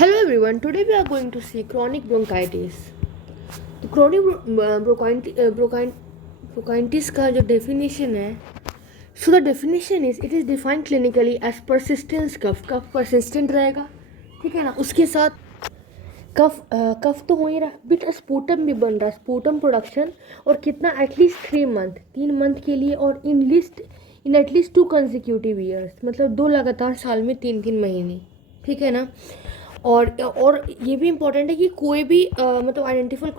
Hello everyone, today we are going to see chronic bronchitis. तो chronic bronchitis का जो definition है, so the definition is it is defined clinically as persistent cough persistent रहेगा, ठीक है ना। उसके साथ कफ तो हो ही रहा, बिट स्पूटम भी बन रहा है, स्पूटम प्रोडक्शन, और कितना एटलीस्ट 3 मंथ 3 मंथ के लिए, और इन एटलीस्ट 2 consecutive ईयर्स, मतलब 2 लगातार साल में 3 3 महीने, ठीक है ना। और ये भी इम्पोर्टेंट है कि कोई भी मतलब आइडेंटिफाई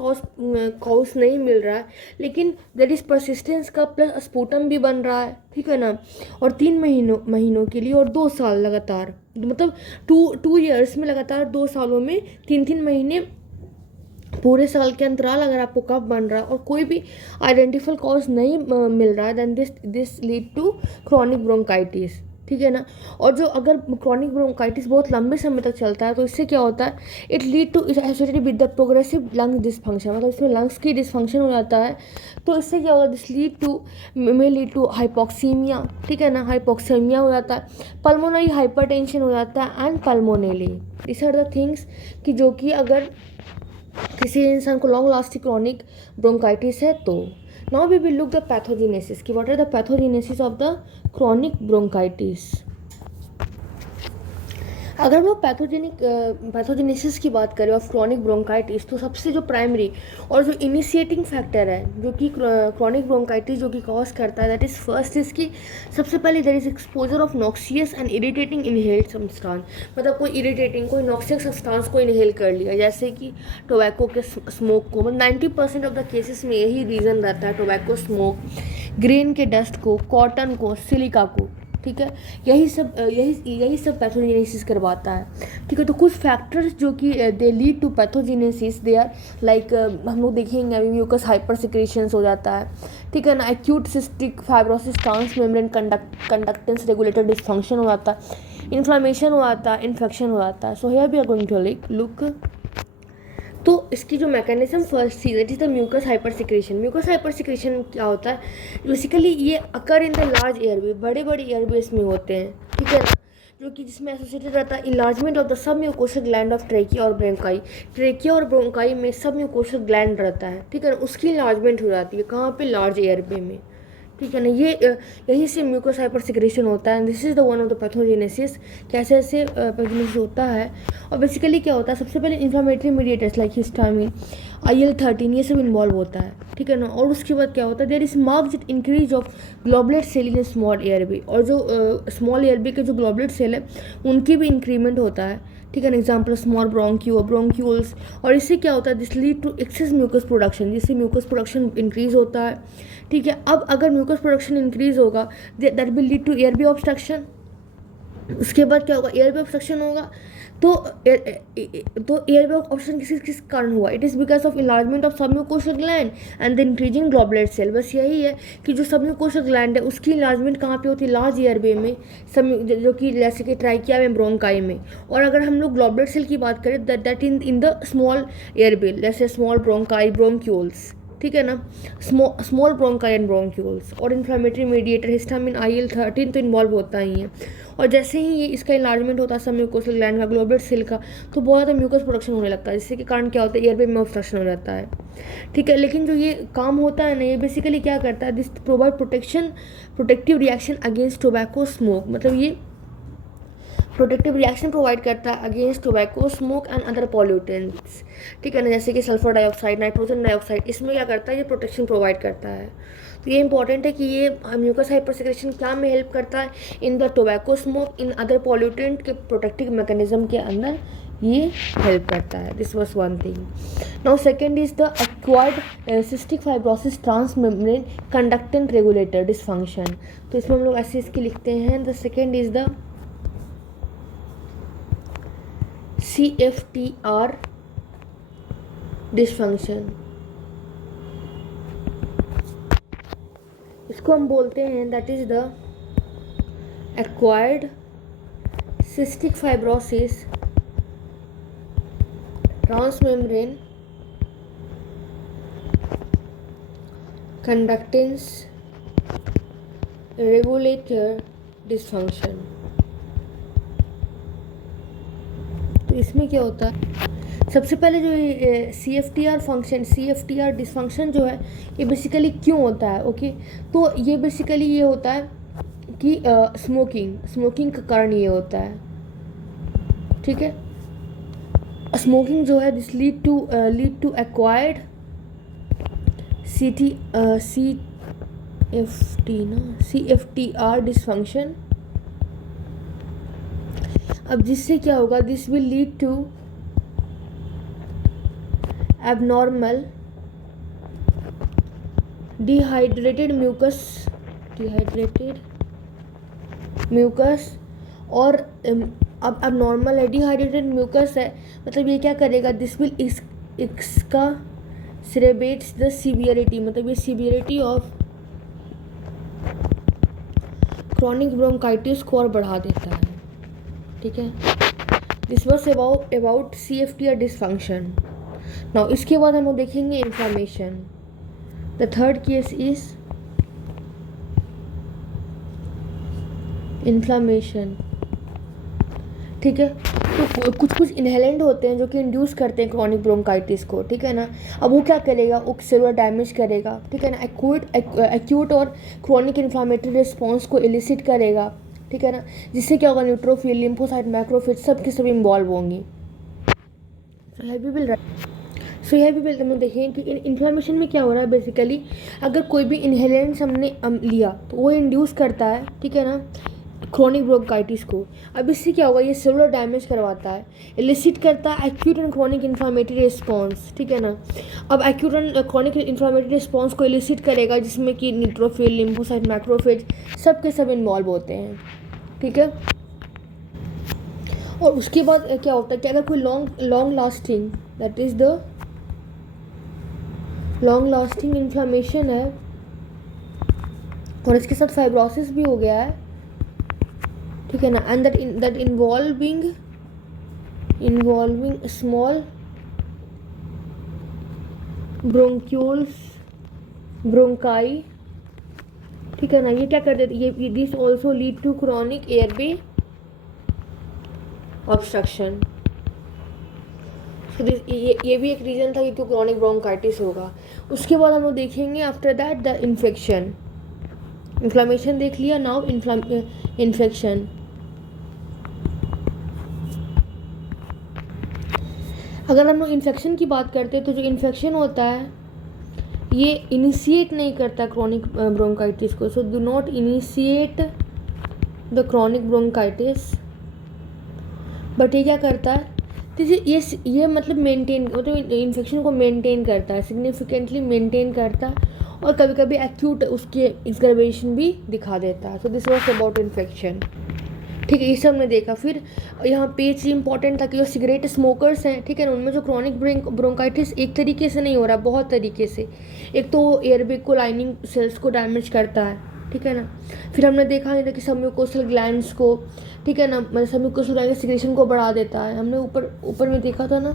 कॉज नहीं मिल रहा है, लेकिन दैट इज़ परसिस्टेंस का प्लस स्पूटम भी बन रहा है, ठीक है ना। और 3 महीनों के लिए, और 2 साल लगातार, मतलब टू ईयर्स में लगातार 2 सालों में 3 3 महीने पूरे साल के अंतराल अगर आपको कफ बन रहा है और कोई भी आइडेंटिफाई कॉज नहीं मिल रहा है, then this lead to chronic bronchitis, ठीक है ना। और जो अगर क्रॉनिक ब्रोंकाइटिस बहुत लंबे समय तक चलता है तो इससे क्या होता है, it lead to associated with the progressive lung dysfunction, मतलब इसमें लंग्स की डिसफंक्शन हो जाता है। तो इससे क्या होगा, दिस लीड टू हाइपोक्सीमिया, ठीक है ना, हाइपोक्सीमिया हो जाता है, पल्मोनरी हाइपरटेंशन हो जाता है, and pulmonale. This are the things कि जो कि अगर किसी इंसान को लॉन्ग लास्टिंग क्रॉनिक ब्रोंकाइटिस है तो। Now we will look the pathogenesis कि what are the pathogenesis of the chronic bronchitis. अगर हम लोग पैथोजेनेसिस की बात करें ऑफ क्रॉनिक ब्रोंकाइटिस, तो सबसे जो प्राइमरी और जो इनिशिएटिंग फैक्टर है जो कि क्रॉनिक ब्रोंकाइटिस जो कि कॉज करता है, दैट इज़ फर्स्ट इसकी सबसे पहले there is exposure of noxious and irritating inhaled substance, मतलब कोई इरिटेटिंग कोई नॉक्सियस सब्सटेंस को इनहेल कर लिया, जैसे कि टोबैको के स्मोक को, मतलब 90% ऑफ द केसेस में यही रीज़न रहता है, टोबैको स्मोक, ग्रेन के डस्ट को, कॉटन को, सिलिका को, ठीक है। यही सब पैथोजेनेसिस करवाता है, ठीक है। तो कुछ फैक्टर्स जो कि they lead to pathogenesis, they are like, हम लोग देखेंगे अभी म्यूकस हाइपर सिक्रेशंस हो जाता है, ठीक है ना, acute cystic fibrosis, transmembrane conductance regulator dysfunction हो जाता है, इन्फ्लामेशन हो जाता है, इन्फेक्शन हो जाता है। So here we are going to look. तो इसकी जो मैकेनिज्म फर्स्ट थी that is the mucus hypersecretion. Mucus hypersecretion क्या होता है, बेसिकली ये occur in the large airway, बड़े बड़े एयरवेज में होते हैं, ठीक है ना, जो कि जिसमें एसोसिएटेड रहता है enlargement of the sub mucosal gland of trachea और ब्रोंकाई। ट्रेकिया और ब्रोंकाई में सब म्यूकोसल ग्लैंड रहता है, ठीक है ना, उसकी इलार्जमेंट हो जाती है कहाँ पे, लार्ज एयरवे में, ठीक है ना। यही से म्यूकस हाइपर सिक्रेशन होता है, this is the one of the pathogenesis. कैसे ऐसे पैथोजेनेसिस होता है, और बेसिकली क्या होता है, सबसे पहले inflammatory mediators like histamine, IL-13, ये सब इन्वॉल्व होता है, ठीक है ना। और उसके बाद क्या होता है, there is marked increase of goblet cell in small airway, और जो स्मॉल एयरवे के जो ग्लोबुलेट सेल है उनकी भी इंक्रीमेंट होता है, ठीक है ना। Example small bronchioles. और इससे क्या होता है, this lead to excess mucus production, जिससे म्यूकस प्रोडक्शन इंक्रीज होता है, ठीक है। अब अगर म्यूकस प्रोडक्शन इंक्रीज होगा that will lead to airway obstruction. उसके बाद क्या होगा, एयरवे ऑब्स्ट्रक्शन होगा, तो एयरवे ऑब्स्ट्रक्शन किस कारण हुआ, it is because of enlargement of submucosal gland and the increasing goblet cell. बस यही है कि जो सबम्यूकोसल ग्लैंड है उसकी इलार्जमेंट कहाँ पे होती है, लार्ज एयरवे में, जो कि जैसे कि ट्राइकिया में, ब्रोंकाई में। और अगर हम लोग ग्लोबुलेट सेल की बात करें that in the small airway, जैसे स्मॉल ब्रोंकाई, ब्रोंक्यूल्स, ठीक है ना, स्मॉल ब्रोंकाई एंड ब्रोंक्यूल्स। और इन्फ्लामेटरी मीडिएटर हिस्टामिन, IL-13 तो इन्वॉल्व होता ही है। और जैसे ही ये इसका इलार्जमेंट होता है सब म्यूकोसल ग्लैंड का, ग्लोबुलेट सेल का, तो बहुत ज़्यादा म्यूकस प्रोडक्शन होने लगता है, जिससे के कारण क्या होता है, एयरवे में ऑब्स्ट्रक्शन हो जाता है, ठीक है। लेकिन जो ये काम होता है ना, ये बेसिकली क्या करता है, this provide protective reaction against tobacco smoke, मतलब ये प्रोटेक्टिव रिएक्शन प्रोवाइड करता है against tobacco smoke and other pollutants, ठीक है ना, जैसे कि सल्फर डाइऑक्साइड, नाइट्रोजन डाइऑक्साइड, इसमें क्या करता है, ये प्रोटेक्शन प्रोवाइड करता है। तो ये इंपॉर्टेंट है कि ये म्यूकस हाइपर सिक्रेशन क्या में हेल्प करता है, in the tobacco smoke, in other pollutant के प्रोटेक्टिव मैकेनिज्म के अंदर ये हेल्प करता है। This was one thing. Now second is the acquired cystic fibrosis transmembrane conductance regulator dysfunction. तो इसमें हम लोग ऐसे इसकी लिखते हैं, the second is the CFTR dysfunction. इसको हम बोलते हैं that is the acquired cystic fibrosis transmembrane conductance regulator dysfunction. तो इसमें क्या होता है, सबसे पहले जो C F T R function, C F T R dysfunction जो है ये बेसिकली क्यों होता है, ओके। तो ये बेसिकली ये होता है कि स्मोकिंग के कारण ये होता है, ठीक है। स्मोकिंग जो है this lead to acquired C F T R dysfunction. अब जिससे क्या होगा, this will lead to abnormal dehydrated mucus और अब abnormal है, dehydrated mucus है, मतलब ये क्या करेगा, दिस विल इसका सेरेब्रेट्स द सीवियरिटी, मतलब ये सीवियरिटी ऑफ क्रॉनिक ब्रोंकाइटिस को और बढ़ा देता है, ठीक है। This was about C F T R dysfunction. Now इसके बाद हम लोग देखेंगे inflammation. The third case is inflammation, ठीक है। तो कुछ इनहेलेंट होते हैं जो कि इंड्यूस करते हैं क्रॉनिक ब्रोंकाइटिस को, ठीक है ना। अब वो क्या करेगा, वो सेलुलर डैमेज करेगा, ठीक है ना, एक्यूट और क्रॉनिक इन्फ्लामेटरी रिस्पॉन्स को इलिसिट करेगा, ठीक है ना, जिससे क्या होगा, न्यूट्रोफिल, लिम्फोसाइट, मैक्रोफेज सब के सब इन्वॉल्व होंगी। सो यह भी हम देखें कि इन्फ्लामेशन में क्या हो रहा है, बेसिकली अगर कोई भी इनहेलेंट्स हमने लिया तो वो इंड्यूस करता है, ठीक है ना, क्रॉनिक ब्रोंकाइटिस को। अब इससे क्या होगा, ये सेलुलर डैमेज करवाता है, इलिसिट करता है acute and chronic inflammatory response, ठीक है ना। अब acute and chronic inflammatory response को इलिसिट करेगा, जिसमें कि न्यूट्रोफिल, लिम्फोसाइट, मैक्रोफेज सब के सब इन्वॉल्व होते हैं, ठीक है। और उसके बाद क्या होता है कि अगर कोई long lasting, that is the long lasting inflammation है और इसके साथ फाइब्रोसिस भी हो गया है, ठीक है ना, and that involving small bronchioles, bronchi, ठीक है ना, ये क्या कर देते, ये this also lead to chronic airway obstruction. तो ये भी एक रीज़न था कि क्यों क्रॉनिक ब्रोंकाइटिस होगा। उसके बाद हम लोग देखेंगे after that the infection. Inflammation देख लिया, नाउ इन्फेक्शन। अगर हम लोग इन्फेक्शन की बात करते हैं तो जो इन्फेक्शन होता है ये इनिशिएट नहीं करता क्रॉनिक ब्रोंकाइटिस को। So do not initiate the chronic bronchitis, but ये क्या करता है, तो ये मतलब मेंटेन, मतलब इन्फेक्शन को मेंटेन करता है, सिग्निफिकेंटली मेंटेन करता है, और कभी कभी एक्यूट उसके एक्सग्रेवेशन भी दिखा देता है। So this was about infection, ठीक है। ये सब हमने देखा। फिर यहाँ पे चीज़ इंपॉर्टेंट था कि जो सिगरेट स्मोकर्स हैं, ठीक है ना, उनमें जो क्रॉनिक ब्रोंकाइटिस एक तरीके से नहीं हो रहा, बहुत तरीके से। एक तो एयरवे को, लाइनिंग सेल्स को डैमेज करता है, ठीक है ना। फिर हमने देखा नहीं था कि सबम्यूकोसल ग्लैंड्स को, ठीक है ना, मतलब सबम्यूकोसल ग्लैंड के सिक्रेशन को बढ़ा देता है, हमने ऊपर में देखा था ना,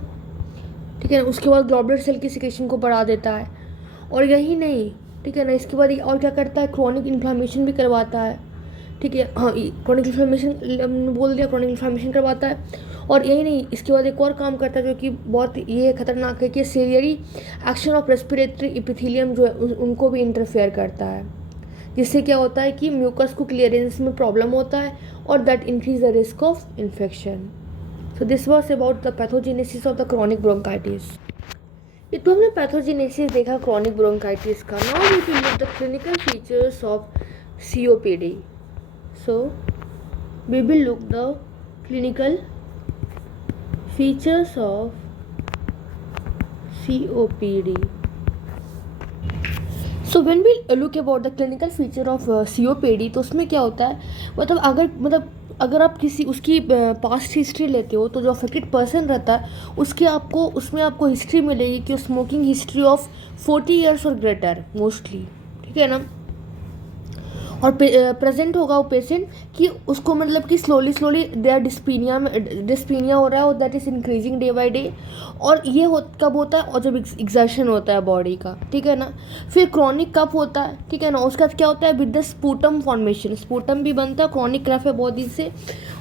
ठीक है ना। उसके बाद ग्लोबुलर सेल की सिक्रेशन को बढ़ा देता है, और यही नहीं, ठीक है ना, इसके बाद और क्या करता है, क्रॉनिक इन्फ्लामेशन भी करवाता है, ठीक है। हाँ, क्रॉनिक इन्फ्लामेशन बोल दिया, क्रॉनिक इन्फ्लामेशन करवाता है। और यही नहीं, इसके बाद एक और काम करता है जो कि बहुत ये खतरनाक है कि ciliary action of respiratory epithelium जो है उनको भी इंटरफेयर करता है, जिससे क्या होता है कि म्यूकस को क्लियरेंस में प्रॉब्लम होता है, और that increase the risk of infection. So this was about the pathogenesis of the chronic bronchitis. ये तो हमने पैथोजेनेसिस देखा क्रॉनिक ब्रोंकाइटिस का। Now we will look the clinical features of COPD. So we will look the clinical features of COPD. So when we look about the clinical feature of COPD, तो उसमें क्या होता है, अगर आप किसी उसकी पास्ट हिस्ट्री लेते हो, तो जो अफेक्टेड पर्सन रहता है उसमें आपको हिस्ट्री मिलेगी कि स्मोकिंग हिस्ट्री ऑफ 40 ईयर्स और ग्रेटर मोस्टली, ठीक है ना। और प्रेजेंट होगा वो पेशेंट कि उसको मतलब कि स्लोली देयर डिस्पीनिया हो रहा है, और that is increasing day by day. और ये कब होता है, और जब एग्जर्शन होता है बॉडी का, ठीक है ना। फिर क्रॉनिक कब होता है, ठीक है ना, उसका क्या होता है, with the sputum formation, sputum भी बनता है, क्रॉनिक रफ है बॉडी से,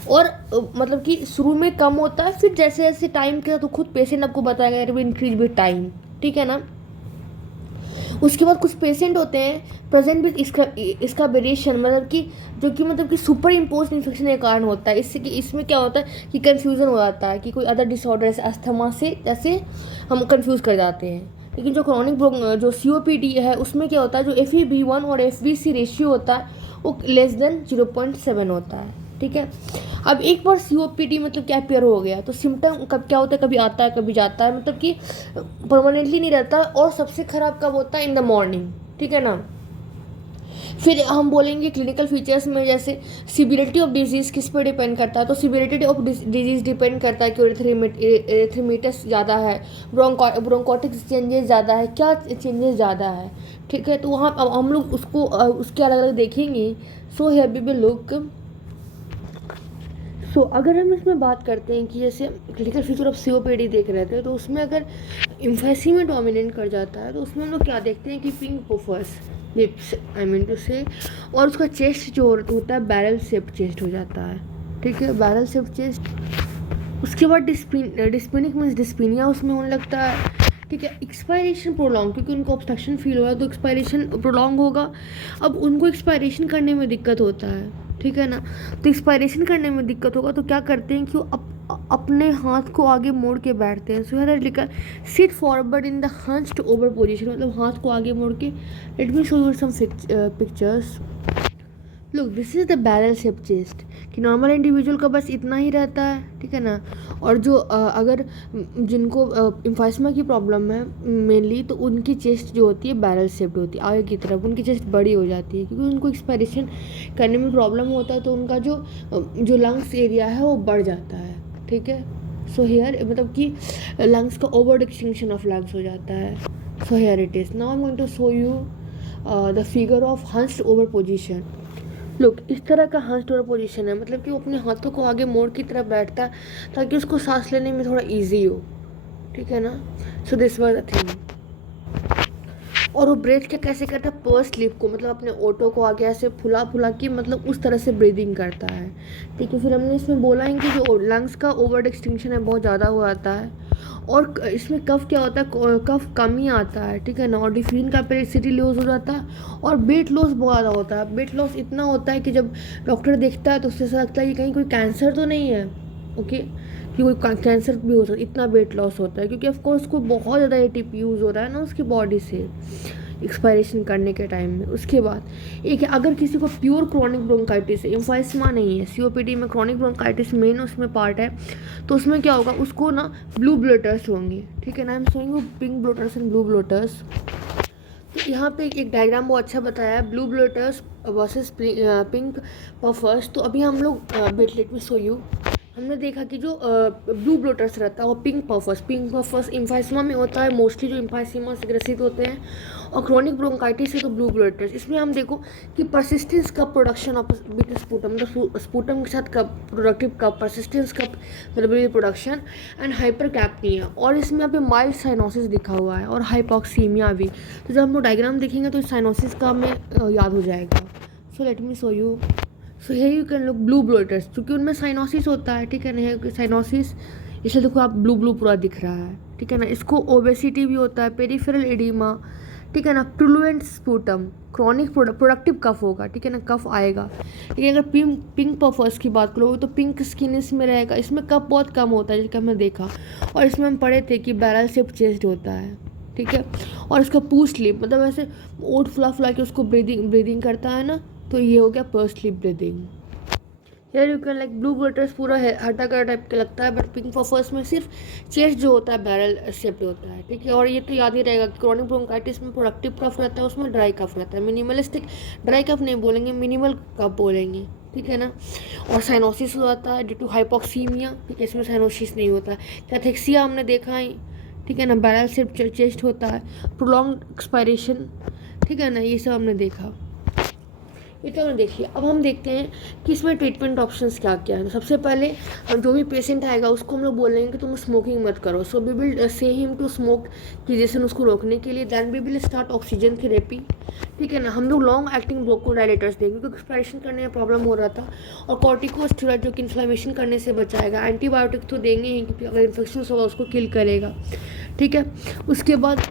और मतलब कि शुरू में कम होता है, फिर जैसे जैसे टाइम के साथ तो खुद पेशेंट आपको बताएगा it will increase with time, ठीक है ना। उसके बाद कुछ पेशेंट होते हैं प्रेजेंट विद इसका वेरिएशन, मतलब कि जो कि मतलब कि सुपर इम्पोज इन्फेक्शन के कारण होता है। इससे कि इसमें क्या होता है कि कंफ्यूजन हो जाता है कि कोई अदर डिसऑर्डर जैसे अस्थमा से जैसे हम कंफ्यूज कर जाते हैं। लेकिन जो क्रॉनिक जो COPD है उसमें क्या होता है, जो FEV1 और FVC रेशियो होता है वो लेस देन 0.7 होता है, ठीक है। अब एक बार COPD मतलब क्या अपेयर हो गया तो सिम्टम कब क्या होता है, कभी आता है कभी जाता है, मतलब कि परमानेंटली नहीं रहता। और सबसे खराब कब होता है, इन द मॉर्निंग, ठीक है ना। फिर हम बोलेंगे क्लिनिकल फीचर्स में, जैसे सिवियरिटी ऑफ डिजीज़ किस पे डिपेंड करता है, तो सिवियरिटी ऑफ डिजीज़ डिपेंड करता है कि एरिथ्मेटस ज़्यादा है, ब्रोंकोटिक चेंजेस ज़्यादा है, क्या चेंजेस ज़्यादा है, ठीक है। तो वहाँ अब हम लोग उसको उसके अलग अलग देखेंगे। So here we will look. So अगर हम इसमें बात करते हैं कि जैसे क्लिनिकल फीचर ऑफ COPD देख रहे थे, तो उसमें अगर इम्फेसीमा डोमिनेंट कर जाता है तो उसमें हम लोग क्या देखते हैं कि pink puffers lips, I mean to say, और उसका चेस्ट जो होता है बैरल शेप चेस्ट हो जाता है, ठीक है, बैरल शेप चेस्ट। उसके बाद डिस्पेनिक मीन्स डिस्पीनिया उसमें होने लगता है, ठीक है। एक्सपायरेशन प्रोलॉन्ग, क्योंकि उनको ऑब्स्ट्रक्शन फील हो रहा है तो एक्सपायरेशन प्रोलॉन्ग होगा। अब उनको एक्सपायरेशन करने में दिक्कत होता है, ठीक है ना। तो एक्सपायरेशन करने में दिक्कत होगा तो क्या करते हैं कि वो अपने हाथ को आगे मोड़ के बैठते हैं। सो हियर लिखा sit forward in the hunched over position, मतलब हाथ को आगे मोड़ के। Let me show you some pictures. Look this is the barrel shape chest, कि नॉर्मल इंडिविजुअल का बस इतना ही रहता है, ठीक है ना। और जो अगर जिनको इम्फाइस्मा की प्रॉब्लम है मेनली, तो उनकी चेस्ट जो होती है बैरल शेप्ड होती है, आगे की तरफ उनकी चेस्ट बड़ी हो जाती है, क्योंकि उनको एक्सपायरेशन करने में प्रॉब्लम होता है, तो उनका जो लंग्स एरिया है वो बढ़ जाता है, ठीक है। सो हेयर मतलब कि लंग्स का ओवर एक्सटेंशन ऑफ लंग्स हो जाता है। So here it is. Now I am going to show you the figure of hunched over position. Look इस तरह का हंस्ड ओवर पोजीशन है, मतलब कि वो अपने हाथों को आगे मोड़ की तरफ बैठता है ताकि उसको सांस लेने में थोड़ा इजी हो, ठीक है ना। सो दिस वाज द थिंग। और वो ब्रेथ क्या कैसे करता है, पर्स लिप को, मतलब अपने ओठों को आगे ऐसे फुला फुला के, मतलब उस तरह से ब्रीदिंग करता है, ठीक है। फिर हमने इसमें बोला है कि जो लंग्स का ओवर एक्सटेंशन है बहुत ज़्यादा हो जाता है, और इसमें कफ क्या होता है, कफ कम ही आता है, ठीक है ना। और डिफ्यूजन कैपेसिटी लॉस हो जाता है, और वेट लॉस बहुत ज़्यादा होता है। वेट लॉस इतना होता है कि जब डॉक्टर देखता है तो उससे ऐसा लगता है कि कहीं कोई कैंसर तो नहीं है, ओके, कि कोई कैंसर भी हो सकता है, इतना वेट लॉस होता है, क्योंकि ऑफकोर्स को बहुत ज़्यादा ATP यूज़ हो रहा है ना उसकी बॉडी से एक्सपायरेशन करने के टाइम में। उसके बाद एक है, अगर किसी को प्योर क्रॉनिक ब्रोंकाइटिस है, इम्फाइस्मा नहीं है, COPD में क्रॉनिक ब्रोंकाइटिस मेन उसमें पार्ट है, तो उसमें क्या होगा, उसको ना ब्लू ब्लोटर्स होंगे, ठीक है ना। I am showing you pink bloaters and blue bloaters. तो यहाँ पे एक डायग्राम बहुत अच्छा बताया है, blue bloaters versus pink puffers. तो अभी हम लोग wait let me show you. हमने देखा कि जो ब्लू ब्लोटर्स रहता है वो पिंक पफर्स इम्फाइस्मा में होता है मोस्टली, जो इम्फाइस्मा से ग्रसित होते हैं, और क्रोनिक ब्रोंकाइटिस है तो ब्लू ब्लोटर्स। इसमें हम देखो कि परसिस्टेंस कब, प्रोडक्शन ऑफ विद स्पूटम, मतलब स्पूटम के साथ कब, प्रोडक्टिव कब, परसिस्टेंस कब, मतलब प्रोडक्शन, एंड हाइपर कैप्निया। और इसमें यहाँ पे माइल्ड साइनोसिस दिखा हुआ है और हाइपोक्सीमिया भी। तो जब हम लोग डायग्राम देखेंगे तो साइनोसिस का हमें याद हो जाएगा। So let me show you. So here you can look blue bloaters, क्योंकि उनमें साइनोसिस होता है, ठीक है ना, साइनोसिस, इसलिए देखो आप ब्लू ब्लू पूरा दिख रहा है, ठीक है ना। इसको ओबेसिटी भी होता है, पेरिफेरल एडिमा, ठीक है ना, प्लुएंट स्पूटम, क्रॉनिक प्रोडक्टिव कफ होगा, ठीक है ना, कफ आएगा। लेकिन अगर पिंक पफर्स की बात करोगे तो पिंक स्किन इसमें रहेगा, इसमें कफ बहुत कम होता है जिसका हमने देखा, और इसमें हम पढ़े थे कि बैरल शेप चेस्ट होता है, ठीक है। और इसका पूछ लिप, मतलब ऐसे ओट फुला फुला के उसको ब्रीदिंग करता है ना, तो ये हो गया पर्स स्लीप ब्रीदिंग। यार यू कैन लाइक ब्लू ब्लोटर्स पूरा हटा कर टाइप का लगता है, बट पिंक पफर्स में सिर्फ चेस्ट जो होता है बैरल शेप होता है, ठीक है। और ये तो याद ही रहेगा कि क्रॉनिक ब्रोंकाइटिस में प्रोडक्टिव कफ रहता है, उसमें ड्राई कफ रहता है। मिनिमलिस्टिक ड्राई कफ नहीं बोलेंगे, मिनिमल कफ बोलेंगे, ठीक है ना। और साइनोसिस हो जाता है ड्यू टू हाइपोक्सीमिया, ठीक है, इसमें साइनोसिस नहीं होता है। कैथेक्सिया हमने देखा ही, ठीक है ना, बैरल शेप चेस्ट होता है, प्रोलॉन्ग एक्सपायरेशन, ठीक है ना, ये सब हमने देखा। ये तो हमने देखिए। अब हम देखते हैं कि इसमें ट्रीटमेंट ऑप्शंस क्या क्या है। तो सबसे पहले जो भी पेशेंट आएगा उसको हम लोग बोलेंगे कि तुम स्मोकिंग मत करो, so we will say him to smoke की जैसे उसको रोकने के लिए। Then we will start oxygen therapy, ठीक है ना। हम लोग लॉन्ग एक्टिंग ब्रोंकोडायलेटर्स देंगे क्योंकि एक्सपायरेशन करने में प्रॉब्लम हो रहा था, और कॉर्टिकोस्टेरॉइड जो कि इन्फ्लेमेशन करने से बचाएगा। एंटीबायोटिक तो देंगे ही क्योंकि अगर इन्फेक्शन होगा उसको किल करेगा, ठीक है। उसके बाद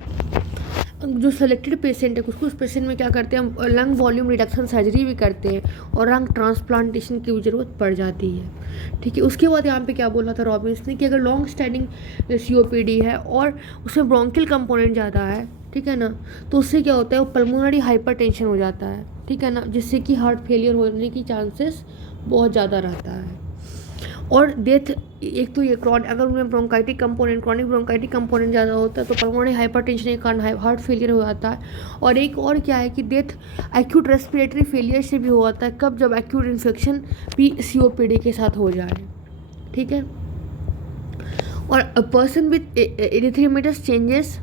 जो सेलेक्टेड पेशेंट है उसको, उस पेशेंट में क्या करते हैं हम, लंग वॉल्यूम रिडक्शन सर्जरी भी करते हैं और लंग ट्रांसप्लांटेशन की भी ज़रूरत पड़ जाती है, ठीक है। उसके बाद यहाँ पे क्या बोला था रॉबिन्स ने कि अगर लॉन्ग स्टैंडिंग COPD है और उसमें ब्रोंकियल कंपोनेंट ज़्यादा है, ठीक है ना, तो उससे क्या होता है वो पल्मोनरी हाइपरटेंशन हो जाता है, ठीक है ना, जिससे कि हार्ट फेलियर होने की चांसेस बहुत ज़्यादा रहता है। और डेथ, एक तो ये अगर उनमें ब्रोंकाइटिक कंपोनेंट, क्रॉनिक ब्रोंकाइटिक कंपोनेंट ज़्यादा होता है तो पल्मोनरी हाइपरटेंशन के कारण हार्ट फेलियर हो जाता है। और एक और क्या है कि डेथ एक्यूट रेस्पिरेटरी फेलियर से भी हो जाता है, कब, जब एक्यूट इन्फेक्शन भी COPD के साथ हो जाए, ठीक है। और अ पर्सन विथ इरिथ्मेटस चेंजेस,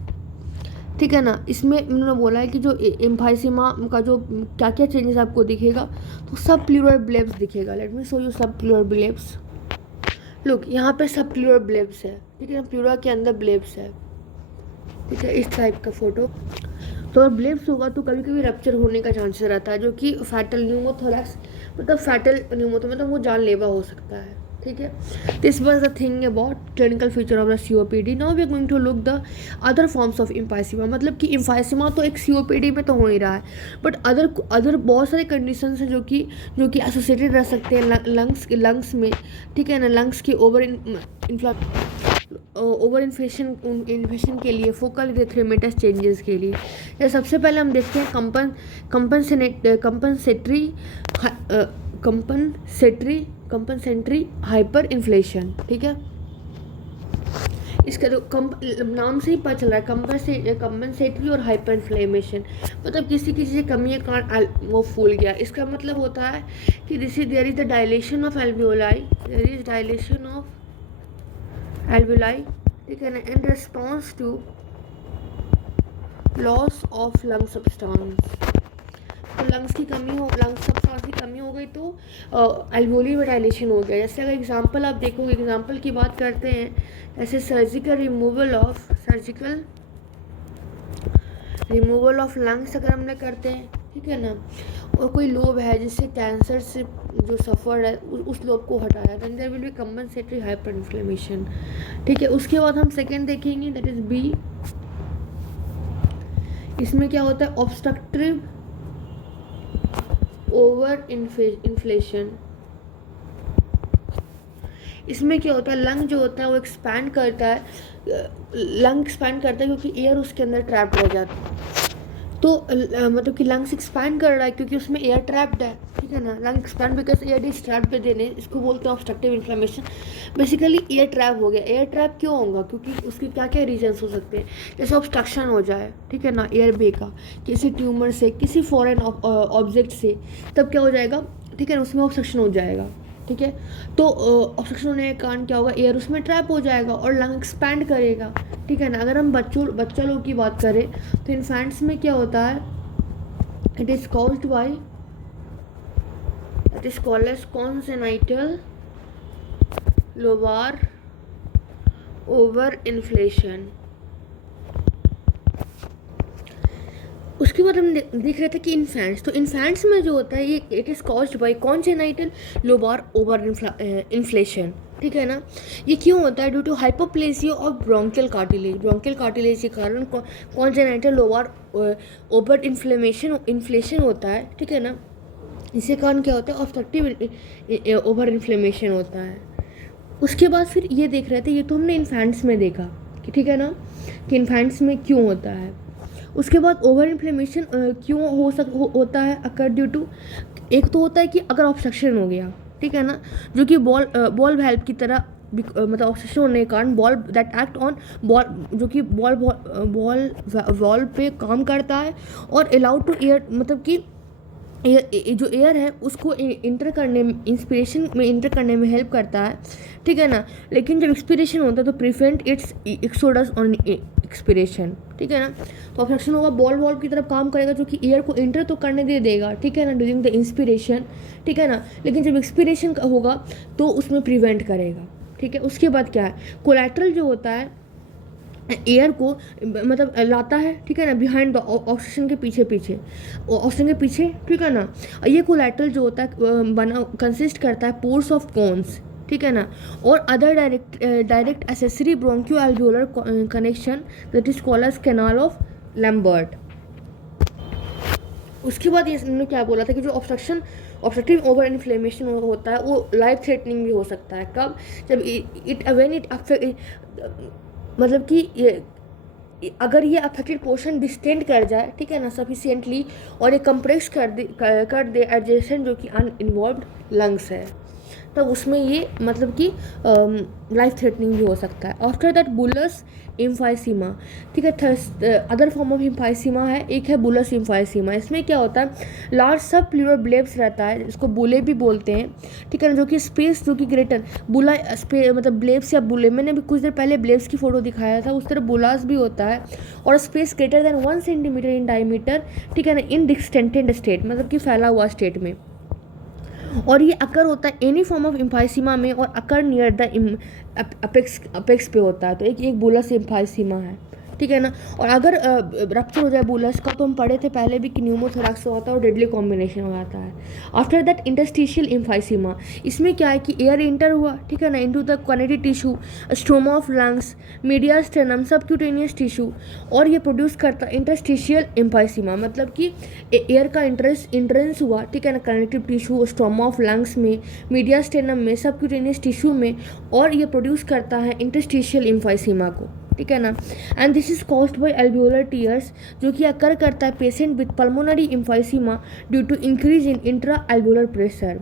ठीक है ना, इसमें उन्होंने बोला है कि जो एम्फाइसीमा का जो क्या क्या चेंजेस आपको दिखेगा, तो सब प्लूरल ब्लेब्स दिखेगा। लेट मी शो यू सब प्लूरल ब्लेब्स। लुक, यहाँ पे सब प्लूरल ब्लेब्स है, ठीक है ना, प्लूरा के अंदर ब्लेब्स है, ठीक है, इस टाइप का फोटो। तो अगर ब्लेब्स होगा तो कभी कभी रप्चर होने का चांसेस रहता है, जो कि फैटल न्यूमोथोरैक्स मतलब फैटल न्यूमोथो मतलब वो जानलेवा हो सकता है, ठीक है। This was the thing about clinical feature of the COPD। Now we are going to look the other forms of emphysema. मतलब कि एम्फाइसीमा तो एक COPD में तो हो ही रहा है, बट अदर बहुत सारे कंडीशंस हैं जो कि एसोसिएटेड रह सकते हैं लंग्स में, ठीक है ना। लंग्स की ओवर इन्फेक्शन के लिए, फोकल इरिथ्मेटस चेंजेस के लिए। या सबसे पहले हम देखते हैं कंपनसेंट्री हाइपर इन्फ्लेशन, ठीक है। इसका तो नाम से ही पता चल रहा है, कंपनसेटरी और हाइपर इन्फ्लेमेशन, मतलब किसी से कमी के कारण वो फूल गया। इसका मतलब होता है कि there is the dilation of alveoli, ठीक है ना, in response to loss of lung substance. तो लंग सब्सटेंस की कमी हो गई तो एल्वियोली में डायलेशन हो गया। जैसे अगर एग्जांपल आप देखोगे, एग्जांपल की बात करते हैं, जैसे सर्जिकल रिमूवल ऑफ लंग्स अगर हमने करते हैं, ठीक है ना, और कोई लोब है जिससे कैंसर से जो सफ़र है उस लोब को हटाया, then there will be compensatory hyper inflammation, ठीक है। उसके बाद हम सेकेंड देखेंगे, दैट इज B। इसमें क्या होता है, ऑब्स्ट्रक्टिव ओवर इन्फ्लेशन। इसमें क्या होता है, लंग जो होता है वो एक्सपैंड करता है, क्योंकि एयर उसके अंदर ट्रैप्ड रह जाता है। तो मतलब कि लंग्स एक्सपैंड कर रहा है क्योंकि उसमें एयर ट्रैप्ड है, ठीक है ना। Lung expand because air is trapped पे देने, इसको बोलते हैं obstructive inflammation. Basically air trap हो गया। एयर ट्रैप क्यों होगा, क्योंकि उसके क्या क्या रीजंस हो सकते हैं, जैसे ऑब्स्ट्रक्शन हो जाए, ठीक है ना, एयर वे का, किसी ट्यूमर से, किसी फॉरेन ऑब्जेक्ट से, तब क्या हो जाएगा, ठीक है ना, उसमें ऑब्स्ट्रक्शन हो जाएगा, ठीक है। तो ऑब्स्ट्रक्शन होने के कारण क्या होगा, एयर उसमें ट्रैप हो जाएगा और लंग एक्सपैंड करेगा, ठीक है ना। अगर हम बच्चा लोग की बात करें तो इन्फेंट्स में क्या होता है, it is called as congenital lobar over inflation. उसके बाद हम देख रहे थे कि इन्फेंट्स में जो होता है ये it is caused by congenital lobar over inflation, ठीक है ना। ये क्यों होता है, due to hypoplasia of bronchial cartilage के कारण कॉन्जेनाइटल लोबार ओवर इन्फ्लेशन होता है, ठीक है ना। इसके कारण क्या होता है, ऑब्स्ट्रक्टिव ओवर इन्फ्लेमेशन होता है। उसके बाद फिर ये देख रहे थे, ये तो हमने इन्फेंट्स में देखा कि, ठीक है ना, कि इन्फेंट्स में क्यों होता है। उसके बाद ओवर इन्फ्लेमेशन क्यों होता है, अकर ड्यू टू, एक तो होता है कि अगर ऑब्स्ट्रक्शन हो गया, ठीक है ना, जो कि बॉल वैल्व की तरह, मतलब ऑब्स्ट्रक्शन होने के कारण ball that act on ball, जो कि बॉल वॉल्व पे काम करता है और अलाउड टू एयर, मतलब कि जो एयर है उसको इंस्पिरेशन में इंटर करने में हेल्प करता है, ठीक है ना। लेकिन जब एक्सपीरेशन होता है तो प्रिवेंट इट्स एक्सपिरेशन, ठीक है ना। तो ऑब्स्ट्रक्शन होगा बॉल वॉल्व की तरफ काम करेगा जो कि एयर को इंटर तो करने दे देगा, ठीक है ना, ड्यूरिंग द इंस्पिरेशन, ठीक है ना, लेकिन जब एक्सपिरेशन होगा तो उसमें प्रिवेंट करेगा, ठीक है। उसके बाद क्या है, कोलैटरल जो होता है एयर को मतलब लाता है, ठीक है ना, बिहाइंड द ऑब्स्ट्रक्शन के पीछे पीछे, ऑब्स्ट्रक्शन के पीछे, ठीक है ना। ये कोलैटरल जो होता है बना कंसिस्ट करता है पोर्स ऑफ कोन्स, ठीक है ना, और other direct accessory bronchioalveolar connection that is called as canal of Lambert. उसके बाद ये इन्होंने क्या बोला था कि जो ऑब्स्ट्रक्टिव ओवर इन्फ्लेमेशन होता है वो लाइफ थ्रेटनिंग भी हो सकता है। कब, जब मतलब कि अगर ये अफेक्टेड पोर्शन डिस्टेंड कर जाए, ठीक है ना, सफिशिएंटली, और ये कंप्रेस कर दे एडजेसेंट जो कि अनइन्वॉल्व्ड लंग्स है, तब उसमें ये मतलब कि लाइफ थ्रेटनिंग भी हो सकता है। आफ्टर दैट बुलस इम्फाइसीमा, ठीक है, अदर फॉर्म ऑफ इम्फाइसीमा है, एक है बुलस इम्फाइसीमा। इसमें क्या होता है, लार्ज सब प्लूरल ब्लेब्स रहता है, इसको बुले भी बोलते हैं, ठीक है ना, जो कि स्पेस जो कि ग्रेटर बुला मतलब ब्लेब्स या बुले, मैंने भी कुछ देर पहले ब्लेब्स की फोटो दिखाया था, उस तरह बुलास भी होता है, और space greater than 1 centimetre in diameter, ठीक है ना, इन डिस्टेंटेड स्टेट, मतलब कि फैला हुआ स्टेट में। और ये अकर होता है एनी फॉर्म ऑफ इम्फाइसीमा में, और अकर नियर द अपेक्स पे होता है, तो एक बुलस इम्फाइसीमा है, ठीक है ना। और अगर रप्चर हो जाए बुलस का, तो हम पढ़े थे पहले भी कि न्यूमोथोरैक्स होता है और डेडली कॉम्बिनेशन हो जाता है। आफ्टर दैट इंटरस्टिशियल इम्फाइसीमा, इसमें क्या है कि एयर इंटर हुआ, ठीक है ना, into the connective tissue, stoma of lungs, media stannum, subcutaneous tissue, और ये प्रोड्यूस करता है इंटरस्टिशियल इम्फाइसीमा, मतलब कि एयर का इंट्रेंस हुआ, ठीक है ना, connective tissue, stoma of lungs में, मीडिया स्टेनम में, सबक्यूटेनियस टिश्यू में, और ये प्रोड्यूस करता है इंटरस्टिशियल इम्फाइसीमा को, ठीक है ना। And this is caused by alveolar tears, जो कि अकर करता है patient with pulmonary emphysema due to increase in intra alveolar pressure,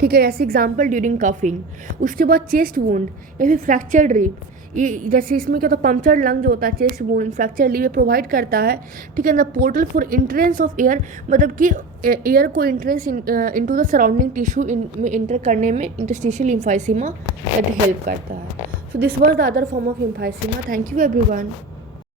ठीक है, ऐसे एग्जाम्पल ड्यूरिंग कफिंग। उसके बाद चेस्ट वुंड या फिर फ्रैक्चर्ड रिब, ये जैसे इसमें क्या होता है, पंक्चर्ड लंग जो होता है, चेस्ट वुंड, फ्रैक्चर रिब, ये प्रोवाइड करता है, ठीक है ना, portal for entrance of air, मतलब कि एयर को entrance into the surrounding tissue में इंटर करने में इंटरस्टिशियल इम्फाइसीमा दैट हेल्प करता है। So this was the other form of emphysema. Thank you everyone.